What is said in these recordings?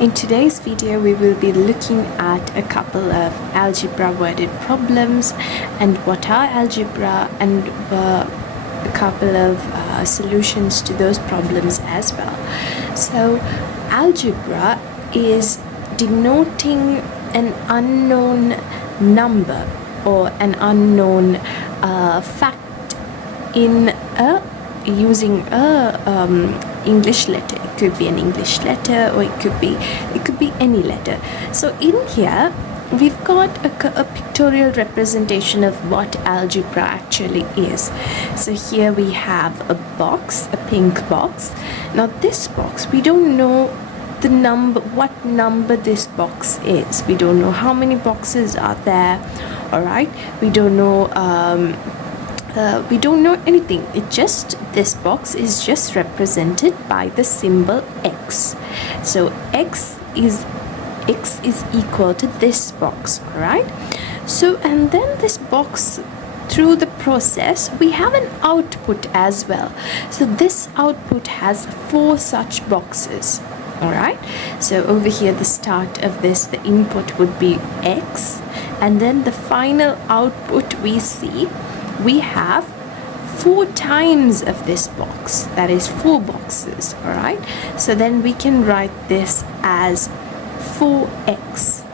In today's video, we will be looking at a couple of algebra worded problems and what are algebra, and a couple of solutions to those problems as well. So algebra is denoting an unknown number or an unknown fact in using a English letter. It could be an English letter, or it could be any letter. So in here we've got a pictorial representation of what algebra actually is. So here we have a box, a pink box. Now this box, we don't know the number, what number this box is. We don't know how many boxes are there. All right, we don't know anything. This box is just represented by the symbol x. So x is equal to this box, right? So and then this box, through the process we have an output as well. So this output has 4 such boxes. All right, so over here the start of this, the input would be x, and then the final output we see we have 4 times of this box, that is 4 boxes. All right, so then we can write this as 4x.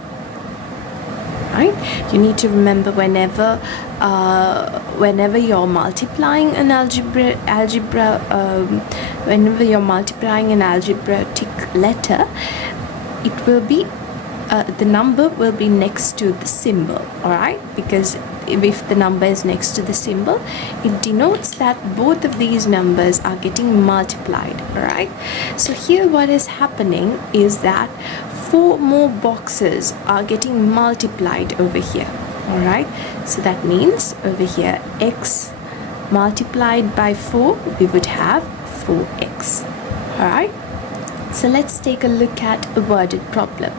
Right, you need to remember whenever you're multiplying an whenever you're multiplying an algebraic letter, it will be the number will be next to the symbol. All right, because if the number is next to the symbol, it denotes that both of these numbers are getting multiplied. All right, so here what is happening is that 4 more boxes are getting multiplied over here. All right, so that means over here x multiplied by 4, we would have 4x. All right, so let's take a look at a worded problem.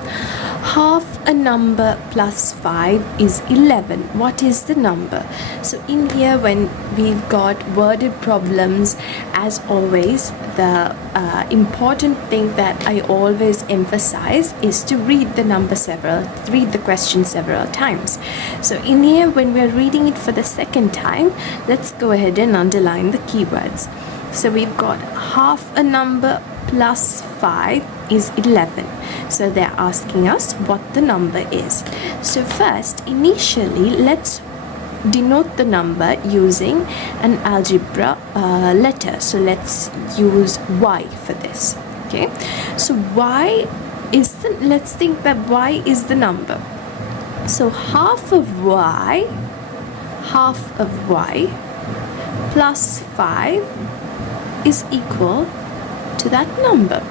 Half a number plus 5 is 11. What is the number? So in here, when we've got worded problems, as always, the important thing that I always emphasize is to read the question several times. So in here, when we're reading it for the second time, let's go ahead and underline the keywords. So we've got half a number plus 5 is 11. So they're asking us what the number is. So first, initially, let's denote the number using an algebra letter. So let's use y for this. Okay, so let's think that y is the number. So half of y plus 5 is equal to that number.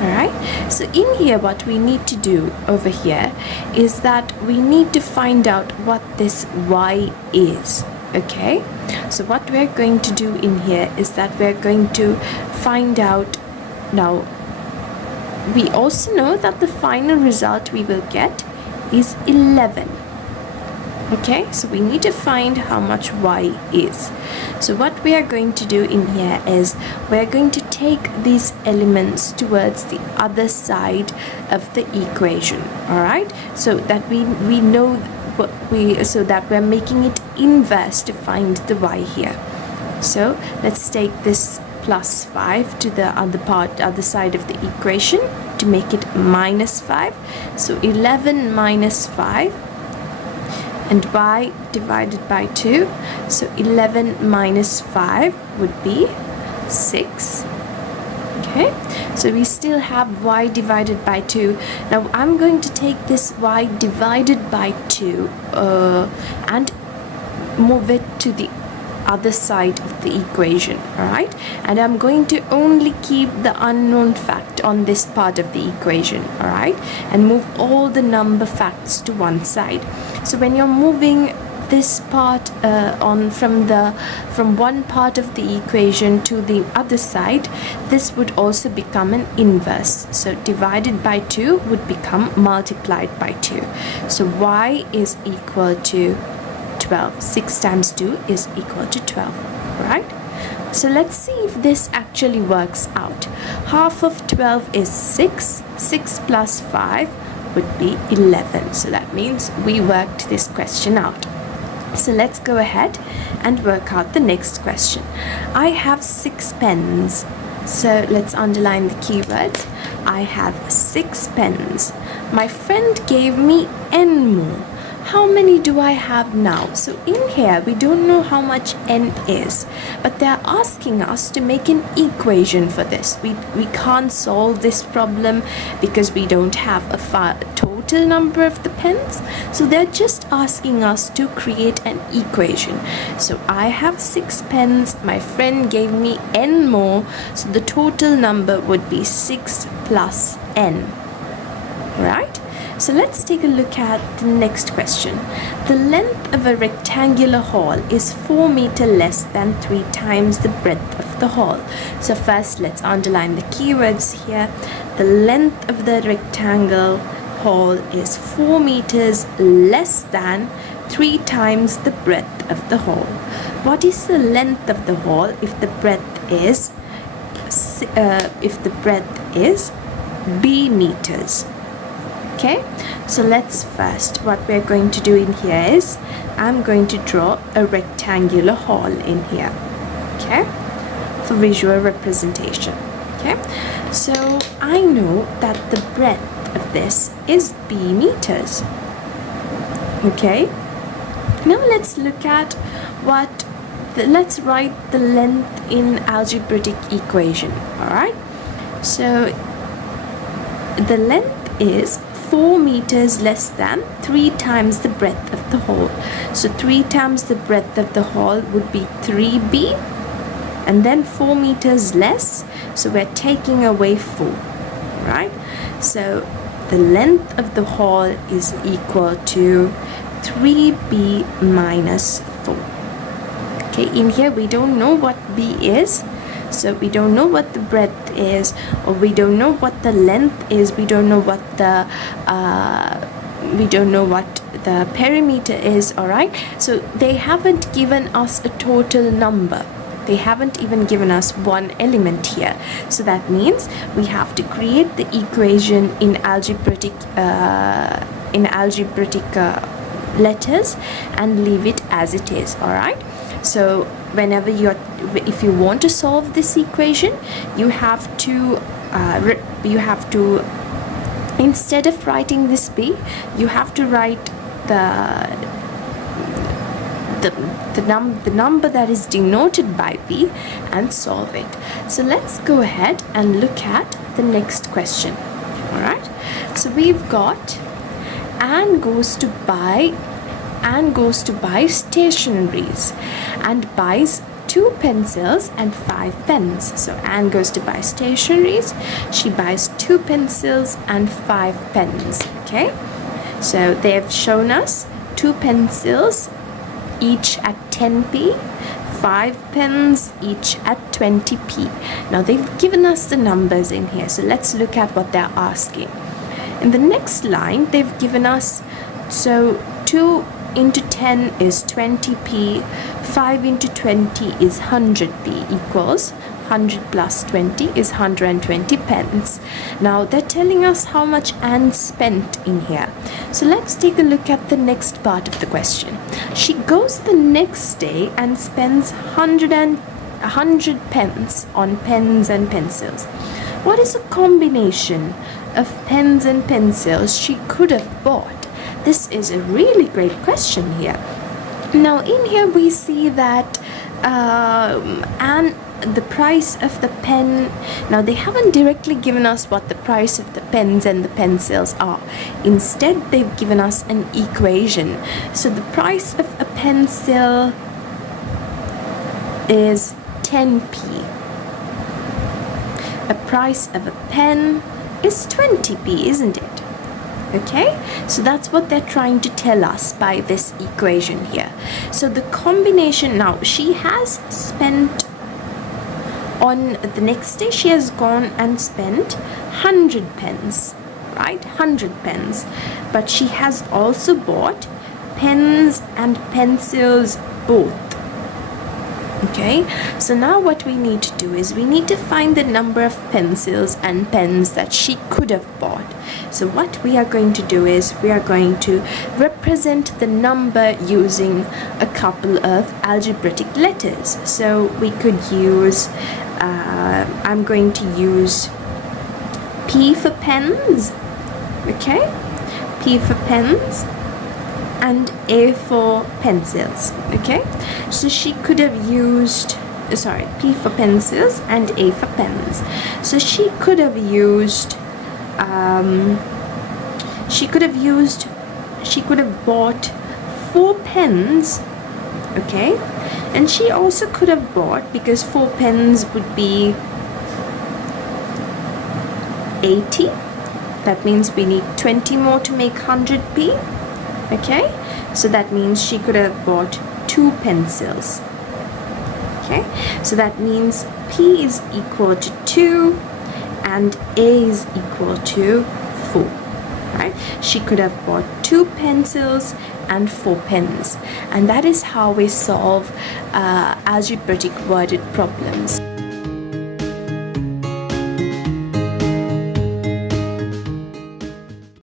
All right, so in here what we need to do over here is that we need to find out what this y is. Okay, so what we're going to do in here is that we're going to find out. Now we also know that the final result we will get is 11. Okay, so we need to find how much y is. So what we are going to do in here is we're going to take these elements towards the other side of the equation. All right, so that we know so that we're making it inverse to find the y here. So let's take this plus 5 to the other side of the equation to make it minus 5. So 11 minus 5, and y divided by 2. So 11 minus 5 would be 6. Okay, so we still have y divided by 2. Now I'm going to take this y divided by 2 and move it to the other side of the equation. All right, and I'm going to only keep the unknown fact on this part of the equation. All right, and move all the number facts to one side. So when you're moving this part from one part of the equation to the other side, this would also become an inverse. So divided by 2 would become multiplied by 2. So y is equal to 12. 6 times 2 is equal to 12. Right? So let's see if this actually works out. Half of 12 is 6. 6 plus 5 would be 11. So that means we worked this question out. So let's go ahead and work out the next question. I have 6 pens. So let's underline the keyword. I have 6 pens. My friend gave me n more. How many do I have now? So in here, we don't know how much n is, but they're asking us to make an equation for this. We can't solve this problem because we don't have a total number of the pens. So they're just asking us to create an equation. So I have 6 pens. My friend gave me n more. So the total number would be 6 plus n. Right? So let's take a look at the next question. The length of a rectangular hall is 4 meters less than 3 times the breadth of the hall. So first let's underline the keywords here. The length of the rectangle hall is 4 meters less than 3 times the breadth of the hall. What is the length of the hall if the breadth is b meters? Okay, so let's first, what we're going to do in here is, I'm going to draw a rectangular hall in here, okay, for visual representation, okay. So I know that the breadth of this is b meters, okay. Now let's look at let's write the length in algebraic equation, alright. So the length is 4 meters less than 3 times the breadth of the hole. So 3 times the breadth of the hole would be 3b, and then 4 meters less, so we're taking away 4, right? So the length of the hole is equal to 3b minus 4. Okay, in here we don't know what b is. So we don't know what the breadth is, or we don't know what the length is. We don't know what the perimeter is. All right. So they haven't given us a total number. They haven't even given us one element here. So that means we have to create the equation in algebraic letters and leave it as it is. All right. So whenever if you want to solve this equation, you have to instead of writing this b, you have to write the number that is denoted by b and solve it. So let's go ahead and look at the next question. All right. So we've got Anne goes to buy stationeries and buys 2 pencils and 5 pens. So Anne goes to buy stationeries. She buys 2 pencils and 5 pens. Okay. So they've shown us 2 pencils each at 10p, 5 pens each at 20p. Now they've given us the numbers in here. So let's look at what they're asking. In the next line, they've given us, so 2 into 10 is 20p, 5 into 20 is 100p equals 100 plus 20 is 120 pence. Now they're telling us how much Anne spent in here. So let's take a look at the next part of the question. She goes the next day and spends 100 pence on pens and pencils. What is a combination of pens and pencils she could have bought? This is a really great question here. Now in here we see that and the price of the pen, now they haven't directly given us what the price of the pens and the pencils are. Instead they've given us an equation. So the price of a pencil is 10p. A price of a pen is 20p, isn't it? Okay, so that's what they're trying to tell us by this equation here. So the combination, now she has spent, on the next day she has gone and spent 100 pence, right? 100 pence. But she has also bought pens and pencils both. Okay, so now what we need to do is we need to find the number of pencils and pens that she could have bought. So what we are going to do is we are going to represent the number using a couple of algebraic letters. So we could use, I'm going to use P for pens, okay, P for pens, and A for pencils, okay? So she could have used, P for pencils and A for pens. So she could have used, she could have bought 4 pens, okay? And she also could have bought, because 4 pens would be 80. That means we need 20 more to make 100p. Okay, so that means she could have bought 2 pencils. Okay, so that means P is equal to 2 and A is equal to 4. Right? She could have bought 2 pencils and 4 pens, and that is how we solve algebraic worded problems.